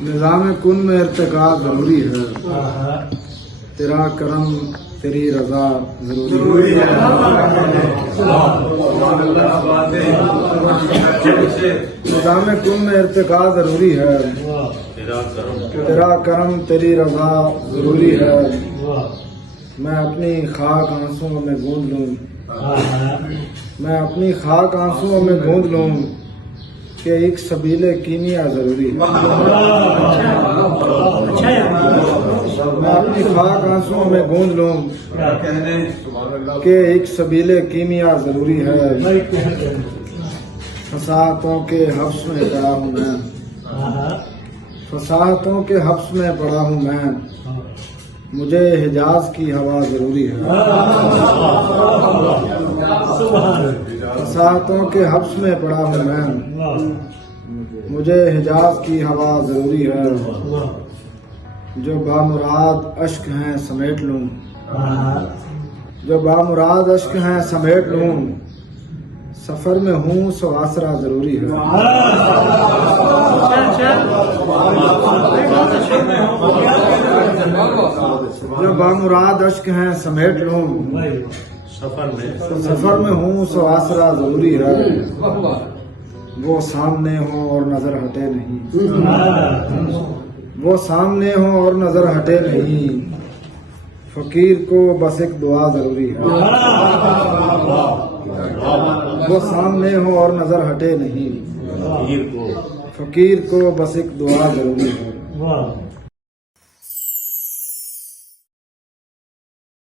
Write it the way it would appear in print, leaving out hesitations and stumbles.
نظام کن میں ارتقا ضروری ہے، تیرا کرم تیری رضا ضروری ہے۔ نظام کن میں ارتقا ضروری ہے، تیرا کرم تیری رضا ضروری ہے۔ میں اپنی خاک آنسوؤں میں گونج لوں، میں اپنی خاک آنسوؤں میں گونج لوں کہ ایک سبیل کیمیا ضروری ہے۔ میں اپنی خاک آنسوؤں میں گونج لوں کہ ایک سبیل کیمیا ضروری ہے۔ فصاحتوں کے حبس میں پڑا ہوں میں، فصاحتوں کے حبس میں پڑا ہوں میں، مجھے حجاز کی ہوا ضروری ہے۔ فصاحتوں کے حبس میں پڑا ہوں میں، مجھے حجاز کی ہوا ضروری ہے۔ جو بامراد اشک ہیں سمیٹ لوں، جو بامراد اشک ہیں سمیٹ لوں، سفر میں ہوں سو آسرا ضروری ہے۔ جو بامراد اشک ہیں سمیٹ لوں، سفر میں ہوں سو آسرا ضروری ہے۔ وہ سامنے ہوں اور نظر ہٹے نہیں، وہ سامنے ہوں اور نظر ہٹے نہیں، فقیر کو بس ایک دعا ضروری ہے۔ وہ سامنے ہوں اور نظر ہٹے نہیں، فقیر کو بس ایک دعا ضروری ہے۔